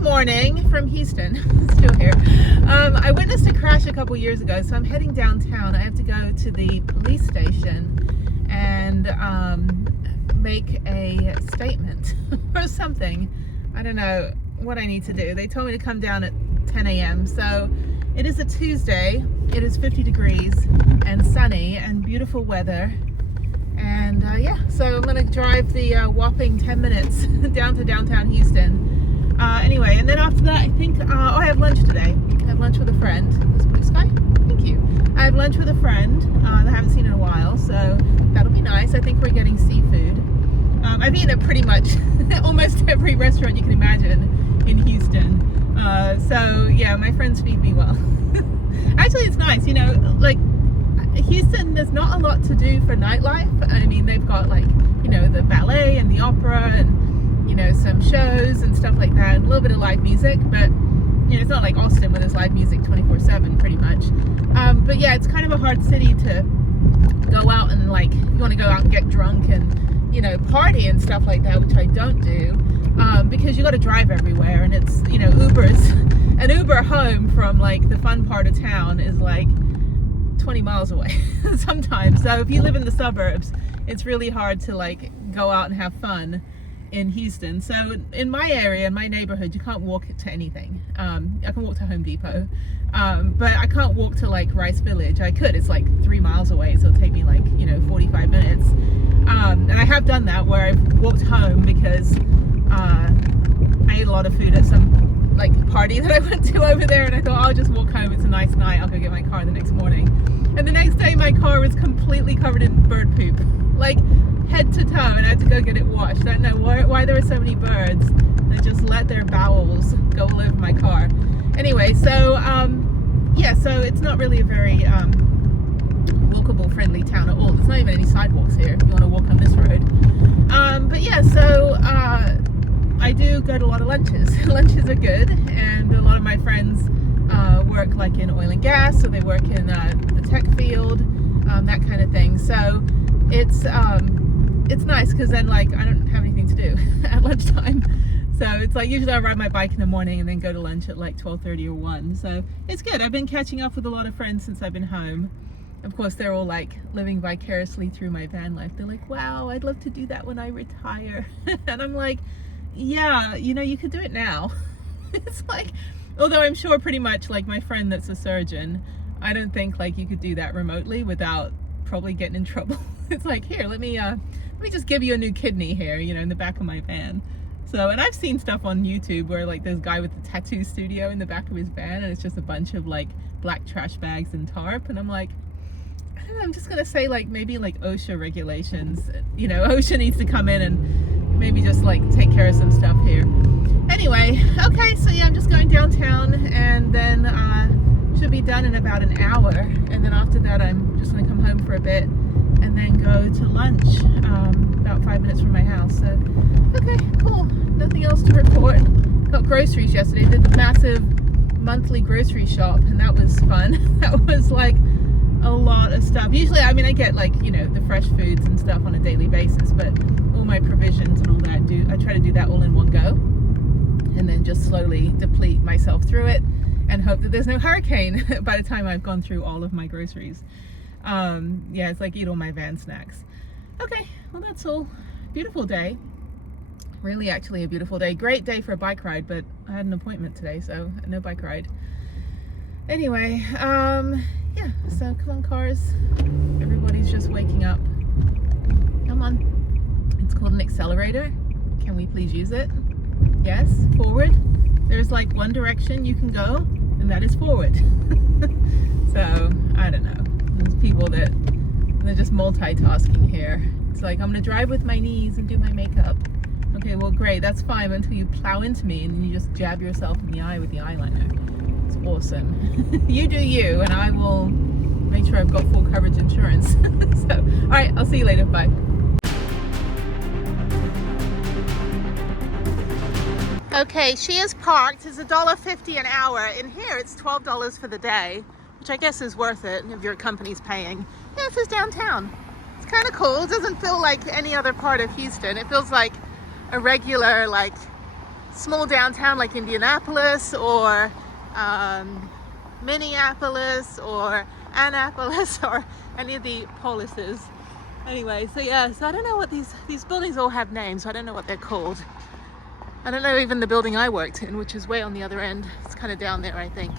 Good morning from Houston. Still here. I witnessed a crash a couple years ago, so I'm heading downtown. I have to go to the police station and make a statement or something. I don't know what I need to do. They told me to come down at 10 a.m. So it is a Tuesday. It is 50 degrees and sunny and beautiful weather. And yeah, so I'm going to drive the whopping 10 minutes down to downtown Houston. Anyway, and then after that, I think, I have lunch today. I have lunch with a friend. This blue sky? Thank you. I have lunch with a friend that I haven't seen in a while, so that'll be nice. I think we're getting seafood. I've eaten at pretty much almost every restaurant you can imagine in Houston. So yeah, my friends feed me well. Actually, it's nice, you know, like Houston, there's not a lot to do for nightlife. I mean, they've got like, you know, the ballet and the opera and, you know, some shows and stuff like that, and a little bit of live music, but you know, it's not like Austin where there's live music 24/7 pretty much. But yeah, it's kind of a hard city to go out and, like, you want to go out and get drunk and, you know, party and stuff like that, which I don't do, because you got to drive everywhere, and it's, you know, an Uber home from like the fun part of town is like 20 miles away sometimes. So if you live in the suburbs, it's really hard to like go out and have fun in Houston. So in my area, in my neighborhood, you can't walk to anything. I can walk to Home Depot, but I can't walk to like Rice Village. I could, it's like 3 miles away, so it'll take me like, you know, 45 minutes. And I have done that where I've walked home because I ate a lot of food at some like party that I went to over there, and I thought, I'll just walk home, it's a nice night, I'll go get my car the next morning. And the next day my car was completely covered in bird poop, like head to toe, and I had to go get it washed. I don't know why there were so many birds that just let their bowels go all over my car. Anyway, so yeah, so it's not really a very walkable friendly town at all. There's not even any sidewalks here if you want to walk on this road. But yeah, so I do go to a lot of lunches. Lunches are good, and a lot of my friends work like in oil and gas, so they work in the tech field, that kind of thing. So it's nice because then, like, I don't have anything to do at lunchtime. So it's like usually I ride my bike in the morning and then go to lunch at like 12:30 or 1. So it's good. I've been catching up with a lot of friends since I've been home. Of course, they're all like living vicariously through my van life. They're like, wow, I'd love to do that when I retire. And I'm like, yeah, you know, you could do it now. It's like, although I'm sure pretty much like my friend that's a surgeon, I don't think like you could do that remotely without probably getting in trouble. It's like, here, let me just give you a new kidney here, you know, in the back of my van. So, and I've seen stuff on YouTube where like there's a guy with a tattoo studio in the back of his van, and it's just a bunch of like black trash bags and tarp, and I'm like, I don't know, I'm just gonna say like maybe like OSHA regulations, you know, OSHA needs to come in and maybe just like take care of some stuff here. Anyway, okay, so yeah, I'm just going downtown, and then should be done in about an hour, and then after that I'm just gonna come home for a bit and then go to lunch about 5 minutes from my house. So okay, cool, nothing else to report. Got groceries yesterday, did the massive monthly grocery shop, and that was fun. That was like a lot of stuff. Usually, I mean, I get like, you know, the fresh foods and stuff on a daily basis, but all my provisions and all that, I try to do that all in one go, and then just slowly deplete myself through it and hope that there's no hurricane by the time I've gone through all of my groceries. Yeah, it's like eat all my van snacks. Okay, well, that's all. Beautiful day. Really, actually a beautiful day. Great day for a bike ride, but I had an appointment today, so no bike ride. Anyway, yeah, so come on, cars. Everybody's just waking up. Come on. It's called an accelerator. Can we please use it? Yes, forward. There's like one direction you can go, and that is forward. So, I don't know. There's people that they're just multitasking here. It's like, I'm gonna drive with my knees and do my makeup. Okay, well, great, that's fine until you plow into me and you just jab yourself in the eye with the eyeliner. It's awesome. You do you, and I will make sure I've got full coverage insurance. So, all right, I'll see you later. Bye. Okay, she is parked. It's $1.50 an hour. In here, it's $12 for the day, which I guess is worth it if your company's paying. Yeah, this is downtown. It's kind of cool. It doesn't feel like any other part of Houston. It feels like a regular, like, small downtown like Indianapolis or Minneapolis or Annapolis or any of the polises. Anyway, so yeah, so I don't know what these buildings all have names, so I don't know what they're called. I don't know even the building I worked in, which is way on the other end. It's kind of down there, I think.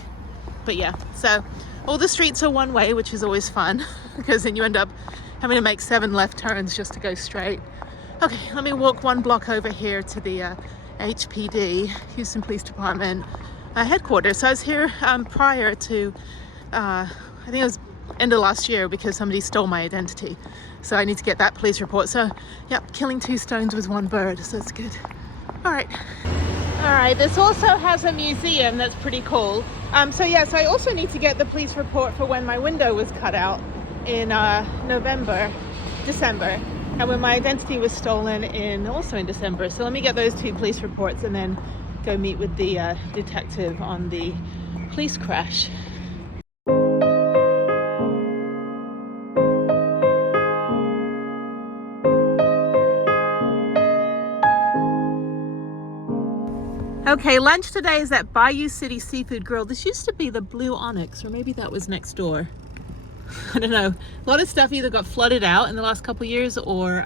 But yeah, so all the streets are one way, which is always fun because then you end up having to make 7 left turns just to go straight. Okay, let me walk 1 block over here to the HPD, Houston Police Department headquarters. So I was here prior to, I think it was end of last year because somebody stole my identity. So I need to get that police report. So yep, killing 2 stones with 1 bird, so that's good. All right. All right, this also has a museum that's pretty cool. So yeah, so I also need to get the police report for when my window was cut out in December. And when my identity was stolen also in December. So let me get those 2 police reports and then go meet with the detective on the police crash. Okay, lunch today is at Bayou City Seafood Grill. This used to be the Blue Onyx, or maybe that was next door. I don't know. A lot of stuff either got flooded out in the last couple of years or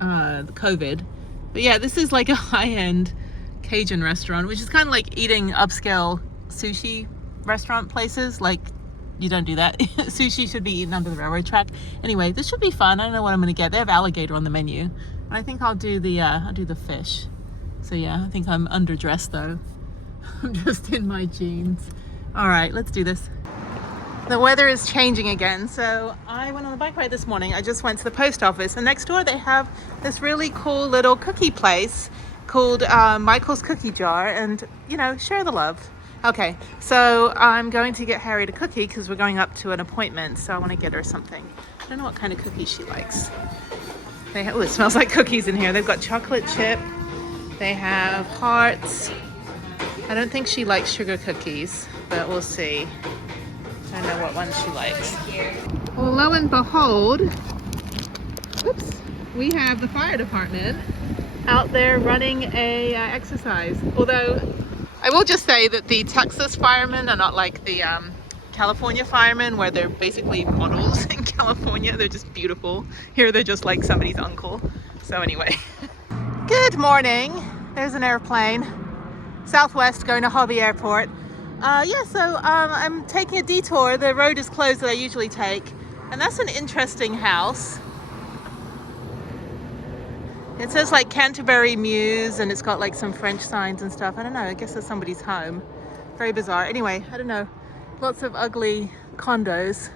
COVID. But yeah, this is like a high-end Cajun restaurant, which is kind of like eating upscale sushi restaurant places. Like, you don't do that. Sushi should be eaten under the railroad track. Anyway, this should be fun. I don't know what I'm going to get. They have alligator on the menu. And I think I'll do the fish. So yeah, I think I'm underdressed though. I'm just in my jeans. All right, let's do this. The weather is changing again. So I went on a bike ride this morning. I just went to the post office, and next door they have this really cool little cookie place called Michael's Cookie Jar, and you know, share the love. Okay, so I'm going to get Harriet a cookie because we're going up to an appointment, so I want to get her something. I don't know what kind of cookies she likes. Oh, it smells like cookies in here. They've got chocolate chip. They have hearts. I don't think she likes sugar cookies, but we'll see. I don't know what one she likes. Well, lo and behold, oops, we have the fire department out there running a exercise. Although I will just say that the Texas firemen are not like the California firemen, where they're basically models in California. They're just beautiful. Here they're just like somebody's uncle. So anyway. Good morning. There's an airplane. Southwest going to Hobby Airport. Yeah, so I'm taking a detour. The road is closed that I usually take. And that's an interesting house. It says like Canterbury Mews, and it's got like some French signs and stuff. I don't know, I guess it's somebody's home. Very bizarre. Anyway, I don't know. Lots of ugly condos.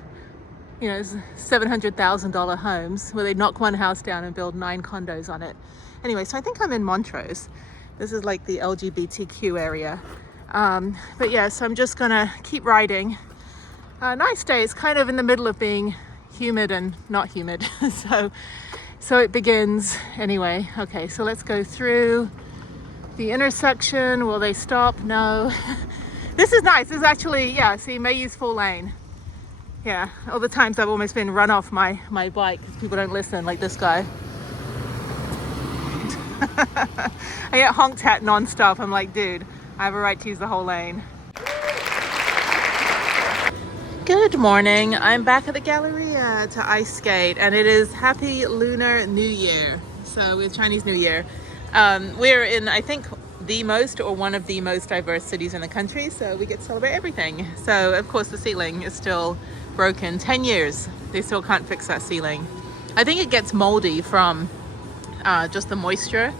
You know, $700,000 homes where they knock one house down and build 9 condos on it. Anyway, so I think I'm in Montrose. This is like the LGBTQ area. But yeah, so I'm just gonna keep riding. Nice day. It's kind of in the middle of being humid and not humid. So it begins. Anyway, okay, so let's go through the intersection. Will they stop? No. This is nice. This is actually, yeah, see, may use full lane. Yeah, all the times I've almost been run off my bike because people don't listen, like this guy. I get honked at non-stop. I'm like, dude, I have a right to use the whole lane. Good morning. I'm back at the Galleria to ice skate, and it is Happy Lunar New Year. So it's Chinese New Year. We're in, I think, the most or one of the most diverse cities in the country, so we get to celebrate everything. So of course the ceiling is still broken. 10 years, they still can't fix that ceiling. I think it gets moldy from just the moisture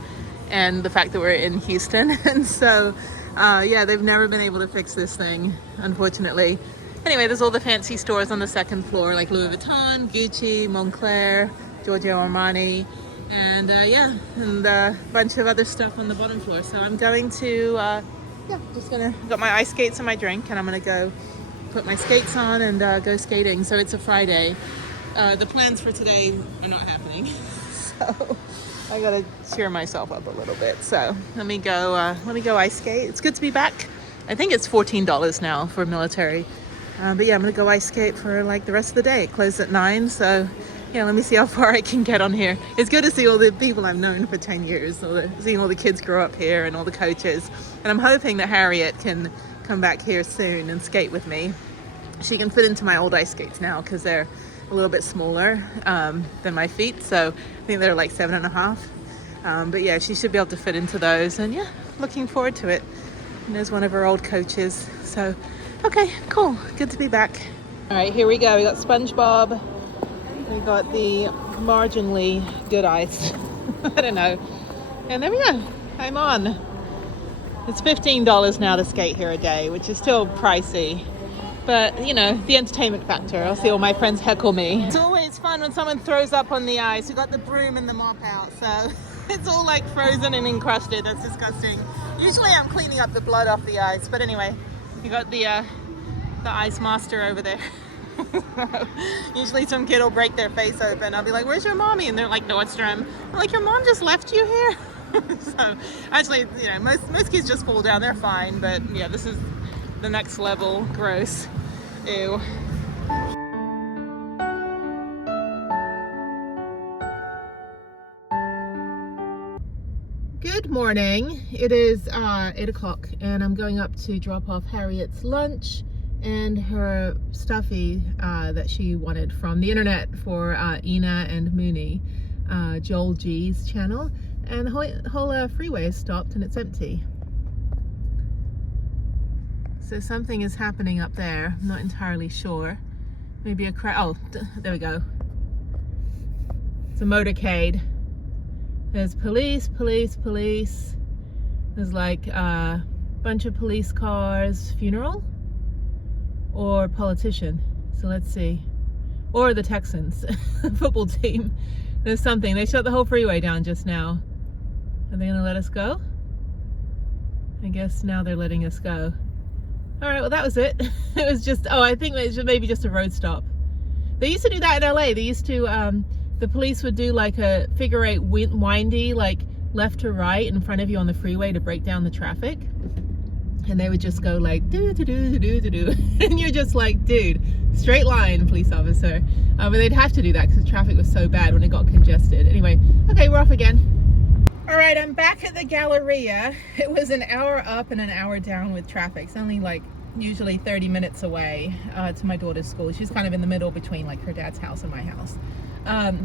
and the fact that we're in Houston. And so yeah, they've never been able to fix this thing, unfortunately. Anyway, there's all the fancy stores on the 2nd floor, like Louis Vuitton, Gucci, Moncler, Giorgio Armani, and yeah, and a bunch of other stuff on the bottom floor. So I'm going to, yeah, just gonna, got my ice skates and my drink, and I'm gonna go put my skates on and go skating. So it's a Friday. The plans for today are not happening. So I gotta cheer myself up a little bit. So let me go ice skate. It's good to be back. I think it's $14 now for military. But yeah, I'm gonna go ice skate for like the rest of the day. It closed at 9, so Yeah, let me see how far I can get on here. It's good to see all the people I've known for 10 years, seeing all the kids grow up here and all the coaches. And I'm hoping that Harriet can come back here soon and skate with me. She can fit into my old ice skates now because they're a little bit smaller than my feet. So I think they're like 7.5. But yeah, she should be able to fit into those. And yeah, looking forward to it. And there's one of her old coaches. So, okay, cool. Good to be back. All right, here we go. We got SpongeBob. We got the marginally good ice. I don't know. And there we go. I'm on. It's $15 now to skate here a day, which is still pricey. But, you know, the entertainment factor. I'll see all my friends heckle me. It's always fun when someone throws up on the ice. We got the broom and the mop out, so it's all like frozen and encrusted. That's disgusting. Usually I'm cleaning up the blood off the ice. But anyway, you got the ice master over there. Usually some kid will break their face open. I'll be like, where's your mommy? And they're like, Nordstrom. I'm like, your mom just left you here? So actually, you know, most kids just fall down. They're fine. But yeah, this is the next level gross. Ew. Good morning. It is 8 o'clock and I'm going up to drop off Harriet's lunch and her stuffy that she wanted from the internet for Ina and Mooney, Joel G's channel. And the whole freeway is stopped and it's empty. So something is happening up there. I'm not entirely sure. Maybe a crowd. Oh, there we go. It's a motorcade. There's police. There's like a bunch of police cars. Funeral? Or politician. So let's see. Or the Texans football team. There's something. They shut the whole freeway down just now. Are they gonna let us go? I guess now they're letting us go. All right, well that was it. It was just, I think it was maybe just a road stop. They used to do that in LA. They used to, the police would do like a figure eight windy, like left to right in front of you on the freeway to break down the traffic. And they would just go like, do. And you're just like, dude, straight line, police officer. But they'd have to do that because the traffic was so bad when it got congested. Anyway, okay, we're off again. All right, I'm back at the Galleria. It was an hour up and an hour down with traffic. It's only like usually 30 minutes away to my daughter's school. She's kind of in the middle between like her dad's house and my house.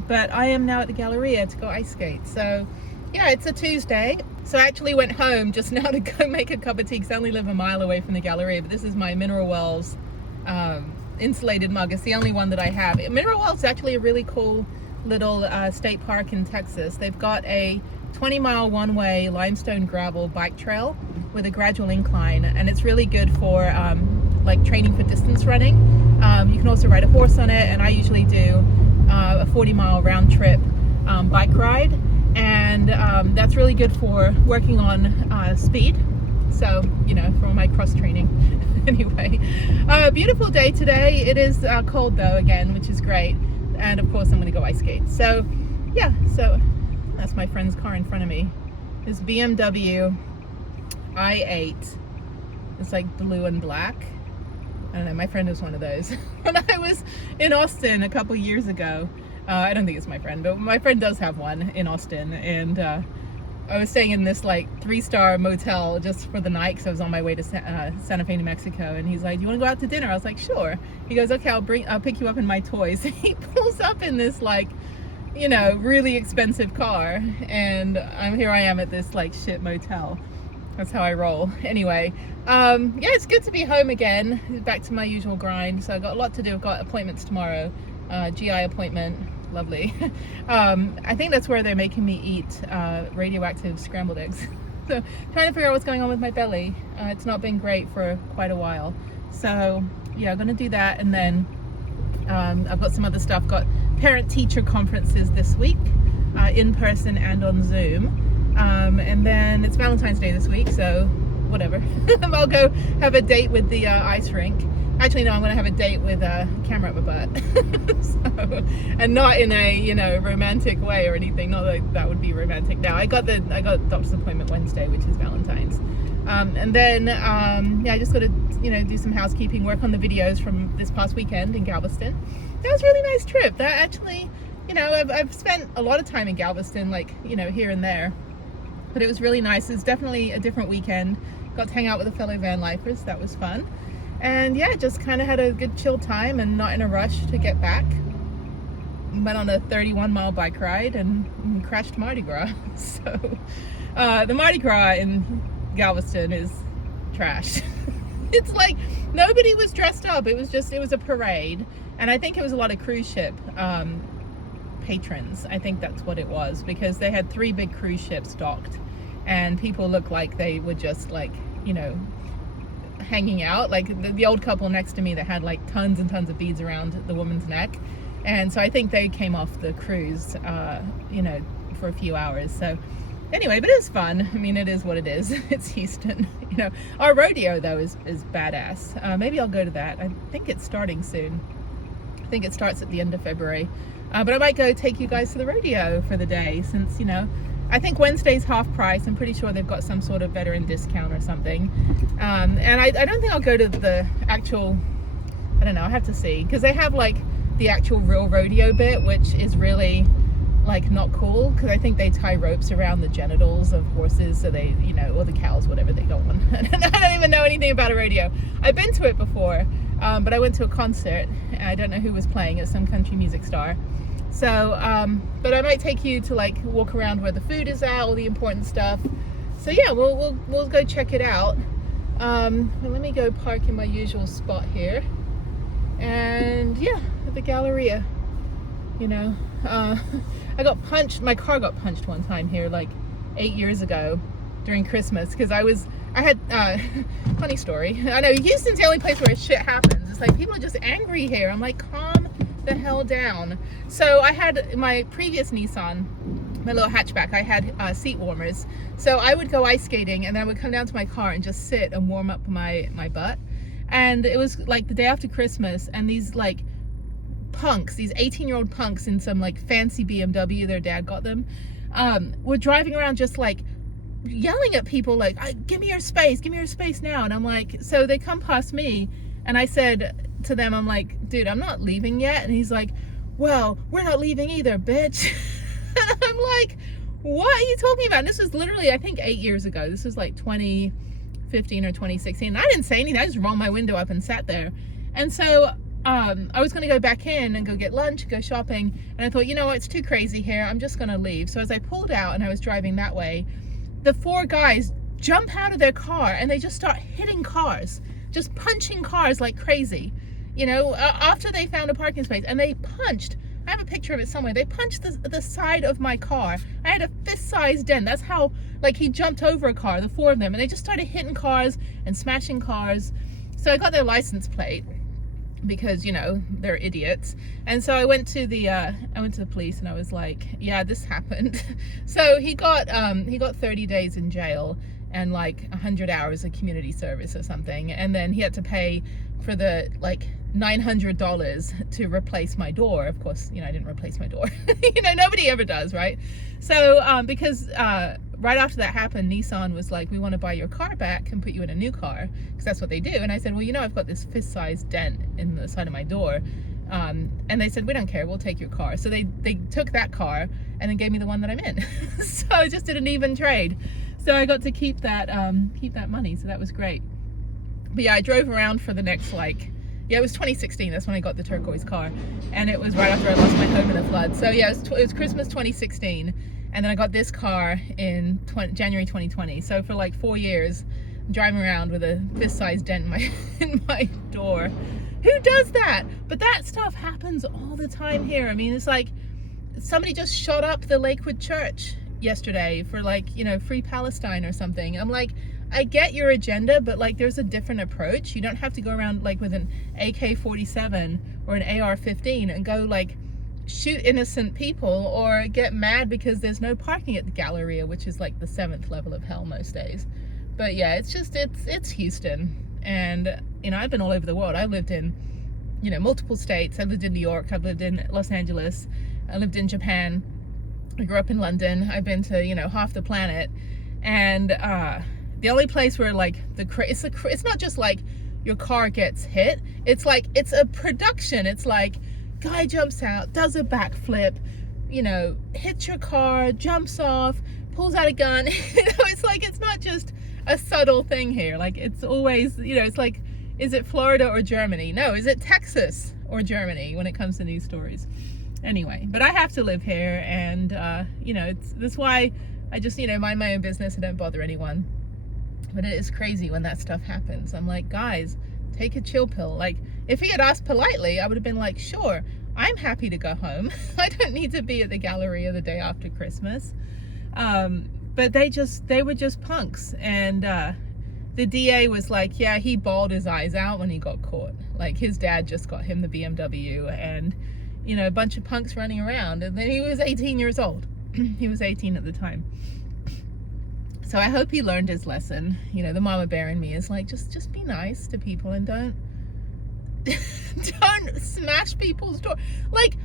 But I am now at the Galleria to go ice skate. So yeah, it's a Tuesday. So I actually went home just now to go make a cup of tea because I only live a mile away from the Galleria. But this is my Mineral Wells insulated mug. It's the only one that I have. Mineral Wells is actually a really cool little state park in Texas. They've got a 20-mile one-way limestone gravel bike trail with a gradual incline, and it's really good for like training for distance running. You can also ride a horse on it, and I usually do a 40-mile round trip bike ride, and that's really good for working on speed. So, you know, for my cross training. Anyway, beautiful day today. It is cold though again, which is great, and of course I'm going to go ice skate. So yeah, so that's my friend's car in front of me. This BMW i8. It's like blue and black. I don't know, my friend has one of those. When I was in Austin a couple years ago, I don't think it's my friend, but my friend does have one in Austin, and I was staying in this like 3-star motel just for the night because I was on my way to Santa Fe, New Mexico, and he's like, do you want to go out to dinner? I was like, sure. He goes, okay, I'll pick you up in my toys. He pulls up in this like, you know, really expensive car, and here I am at this like shit motel. That's how I roll. Anyway, yeah, it's good to be home again, back to my usual grind. So I've got a lot to do. I've got appointments tomorrow, GI appointment, lovely. I think that's where they're making me eat radioactive scrambled eggs. So trying to figure out what's going on with my belly. It's not been great for quite a while. So yeah, I'm gonna do that, and then I've got some other stuff. Got parent-teacher conferences this week, in person and on Zoom. And then it's Valentine's Day this week, so whatever. I'll go have a date with the ice rink. Actually, no, I'm going to have a date with a camera up my butt. So, and not in a, you know, romantic way or anything. Not like that would be romantic. Now, I got doctor's appointment Wednesday, which is Valentine's. And then, yeah, I just got to, you know, do some housekeeping, work on the videos from this past weekend in Galveston. That was a really nice trip. That actually you know, I've spent a lot of time in Galveston, like, you know, here and there, but it was really nice. It was definitely a different weekend. Got to hang out with a fellow van lifers. That was fun. And yeah, just kind of had a good chill time and not in a rush to get back. Went on a 31-mile bike ride and crashed Mardi Gras. So the Mardi Gras in Galveston is trash. It's like nobody was dressed up. It was a parade, and I think it was a lot of cruise ship patrons. I think that's what it was, because they had 3 big cruise ships docked, and people looked like they were just like, you know, hanging out. Like the old couple next to me that had like tons and tons of beads around the woman's neck, and so I think they came off the cruise, you know, for a few hours. So anyway, but it was fun. I mean, it is what it is. It's Houston. You know, our rodeo though is badass. Maybe I'll go to that. I think it's starting soon. I think it starts at the end of February. But I might go take you guys to the rodeo for the day, since, you know, I think Wednesday's half price. I'm pretty sure they've got some sort of veteran discount or something. And I don't think I'll go to the actual, I don't know, I have to see, because they have like the actual real rodeo bit, which is really like not cool, because I think they tie ropes around the genitals of horses, so they, you know, or the cows, whatever they don't want. I don't even know anything about a rodeo. I've been to it before, but I went to a concert. I don't know who was playing. It's some country music star. So but I might take you to like walk around where the food is at, all the important stuff. So yeah, we'll go check it out. Well, let me go park in my usual spot here, and yeah, at the Galleria. You know, I got punched. My car got punched one time here, like 8 years ago during Christmas, because I had funny story. I know Houston's the only place where shit happens. It's like people are just angry here. I'm like, calm the hell down. So I had my previous Nissan, my little hatchback, I had seat warmers. So I would go ice skating, and then I would come down to my car and just sit and warm up my butt. And it was like the day after Christmas, and these like punks, these 18-year-old punks in some like fancy BMW their dad got them, were driving around just like yelling at people like, give me your space now. And I'm like, so they come past me, and I said to them, I'm like, dude, I'm not leaving yet. And he's like, well, we're not leaving either, bitch. And I'm like, what are you talking about? And this was literally, I think 8 years ago. This was like 2015 or 2016. I didn't say anything. I just rolled my window up and sat there. And so I was going to go back in and go get lunch, go shopping, and I thought, you know what, it's too crazy here, I'm just going to leave. So as I pulled out and I was driving that way, the 4 guys jump out of their car and they just start hitting cars, just punching cars like crazy, you know, after they found a parking space. And they punched, I have a picture of it somewhere, they punched the side of my car. I had a fist-sized dent. That's how, like, he jumped over a car, the 4 of them, and they just started hitting cars and smashing cars. So I got their license plate, because, you know, they're idiots. And so I went to the police, and I was like, yeah, this happened. So he got 30 days in jail and like 100 hours of community service or something, and then he had to pay for the like $900 to replace my door. Of course, you know, I didn't replace my door. You know, nobody ever does, right? So because right after that happened, Nissan was like, we want to buy your car back and put you in a new car, because that's what they do. And I said, well, you know, I've got this fist-sized dent in the side of my door. And they said, we don't care, we'll take your car. So they took that car and then gave me the one that I'm in. So I just did an even trade. So I got to keep that money. So that was great. But yeah, I drove around for the next, like, yeah, it was 2016. That's when I got the turquoise car. And it was right after I lost my home in a flood. So yeah, it was Christmas 2016. And then I got this car in January 2020. So for like 4 years, driving around with a fist-sized dent in my door. Who does that? But that stuff happens all the time here. I mean, it's like somebody just shot up the Lakewood Church yesterday for, like, you know, Free Palestine or something. I'm like, I get your agenda, but like there's a different approach. You don't have to go around like with an AK-47 or an AR-15 and go like shoot innocent people or get mad because there's no parking at the Galleria, which is like the 7th level of hell most days. But yeah, it's just, it's Houston. And, you know, I've been all over the world. I've lived in, you know, multiple states. I've lived in New York. I've lived in Los Angeles. I lived in Japan. I grew up in London. I've been to, you know, half the planet. And the only place where like it's not just like your car gets hit. It's like, it's a production. It's like Guy jumps out, does a backflip, you know, hits your car, jumps off, pulls out a gun. You know, it's like, it's not just a subtle thing here. Like, it's always, you know, it's like, is it Florida or Germany? No, is it Texas or Germany when it comes to news stories? Anyway, but I have to live here, and you know, that's why I just, you know, mind my own business and don't bother anyone. But it is crazy when that stuff happens. I'm like, guys, take a chill pill. Like, if he had asked politely, I would have been like, sure, I'm happy to go home. I don't need to be at the Galleria the day after Christmas. But they were just punks. And the DA was like, yeah, he bawled his eyes out when he got caught. Like, his dad just got him the BMW, and, you know, a bunch of punks running around. And then he was 18 years old. He was 18 at the time. So I hope he learned his lesson. You know, the mama bear in me is like, just be nice to people and don't smash people's door. Like,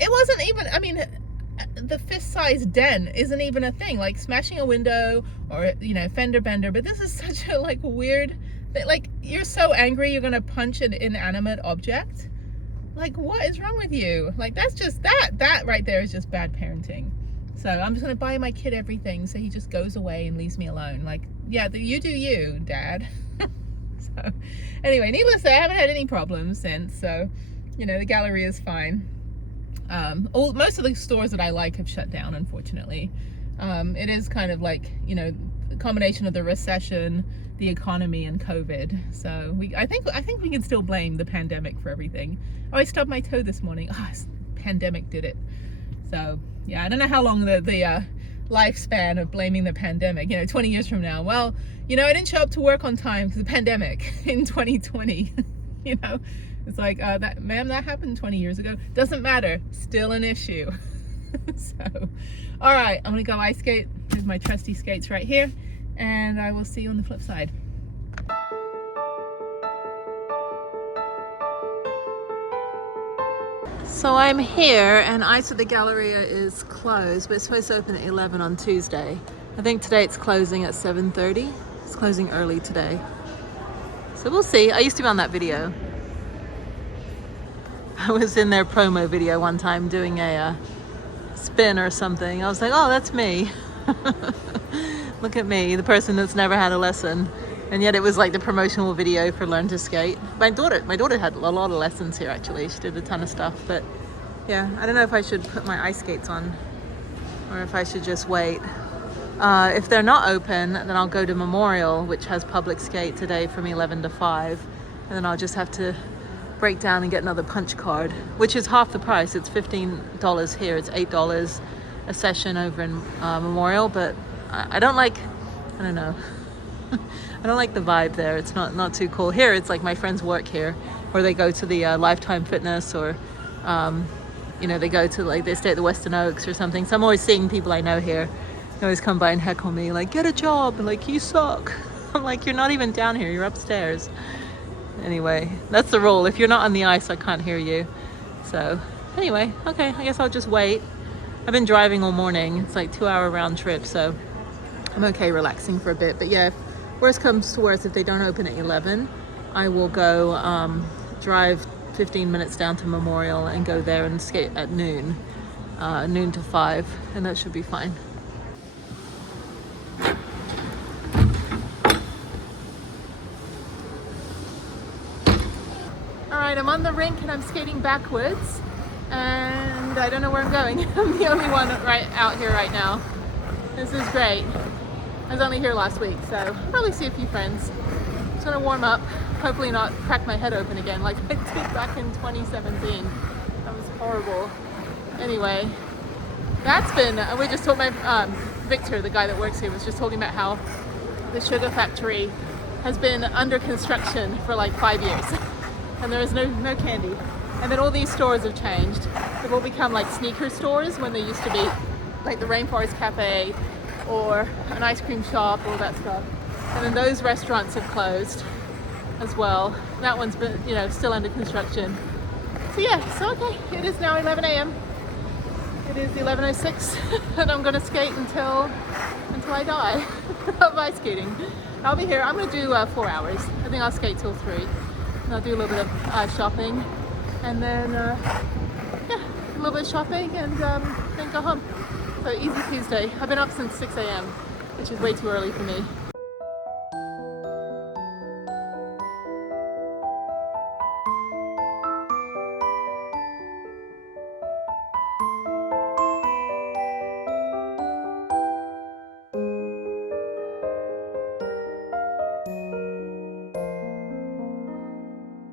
it wasn't even, I mean, the fist-sized dent isn't even a thing. Like, smashing a window or, you know, fender bender. But this is such a, like, weird, like, you're so angry you're gonna punch an inanimate object. Like, what is wrong with you? Like, that's just, that right there is just bad parenting. So I'm just gonna buy my kid everything so he just goes away and leaves me alone. Like, yeah, you do you, Dad. So anyway, needless to say, I haven't had any problems since. So, you know, the Galleria is fine. Most of the stores that I like have shut down, unfortunately. It is kind of like, you know, a combination of the recession, the economy, and COVID. So I think we can still blame the pandemic for everything. Oh, I stubbed my toe this morning. Oh, pandemic did it. So yeah, I don't know how long the lifespan of blaming the pandemic, you know, 20 years from now. Well, you know, I didn't show up to work on time because of the pandemic in 2020. You know, it's like, that happened 20 years ago. Doesn't matter, still an issue. So, all right, I'm gonna go ice skate. Here's my trusty skates right here, and I will see you on the flip side. So I'm here, and Ice at the Galleria is closed, but it's supposed to open at 11 on Tuesday. I think today it's closing at 7:30. It's closing early today. So we'll see. I used to be on that video. I was in their promo video one time doing a spin or something. I was like, oh, that's me. Look at me, the person that's never had a lesson. And yet it was like the promotional video for Learn to Skate. My daughter had a lot of lessons here, actually. She did a ton of stuff, but yeah, I don't know if I should put my ice skates on or if I should just wait. If they're not open, then I'll go to Memorial, which has public skate today from 11 to 5. And then I'll just have to break down and get another punch card, which is half the price. It's $15 here. It's $8 a session over in Memorial, but I don't know. I don't like the vibe there. It's not too cool. Here, it's like my friends work here, or they go to the Lifetime Fitness, or, you know, they stay at the Western Oaks or something. So I'm always seeing people I know here. They always come by and heckle me, like, get a job, like, you suck. I'm like, you're not even down here, you're upstairs. Anyway, that's the rule. If you're not on the ice, I can't hear you. So anyway, okay, I guess I'll just wait. I've been driving all morning. It's like 2-hour round trip, so I'm okay relaxing for a bit. But yeah, if worst comes to worst, if they don't open at 11, I will go drive 15 minutes down to Memorial and go there and skate at noon to 5, and that should be fine. All right, I'm on the rink and I'm skating backwards, and I don't know where I'm going. I'm the only one right out here right now. This is great. I was only here last week, so I'll probably see a few friends. Just gonna warm up, hopefully not crack my head open again like I did back in 2017. That was horrible. Anyway, that's been, we just told my, Victor, the guy that works here, was just talking about how the sugar factory has been under construction for like 5 years. And there is no candy. And then all these stores have changed. They've all become like sneaker stores when they used to be like the Rainforest Cafe or an ice cream shop, all that stuff. And then those restaurants have closed as well. That one's been, you know, still under construction. So yeah, so okay, it is now 11 a.m. It is 11:06 and I'm gonna skate until I die of ice skating. I'll be here, I'm gonna do 4 hours. I think I'll skate till 3. And I'll do a little bit of shopping. And then little bit of shopping, and then go home. So easy Tuesday. I've been up since 6 a.m., which is way too early for me.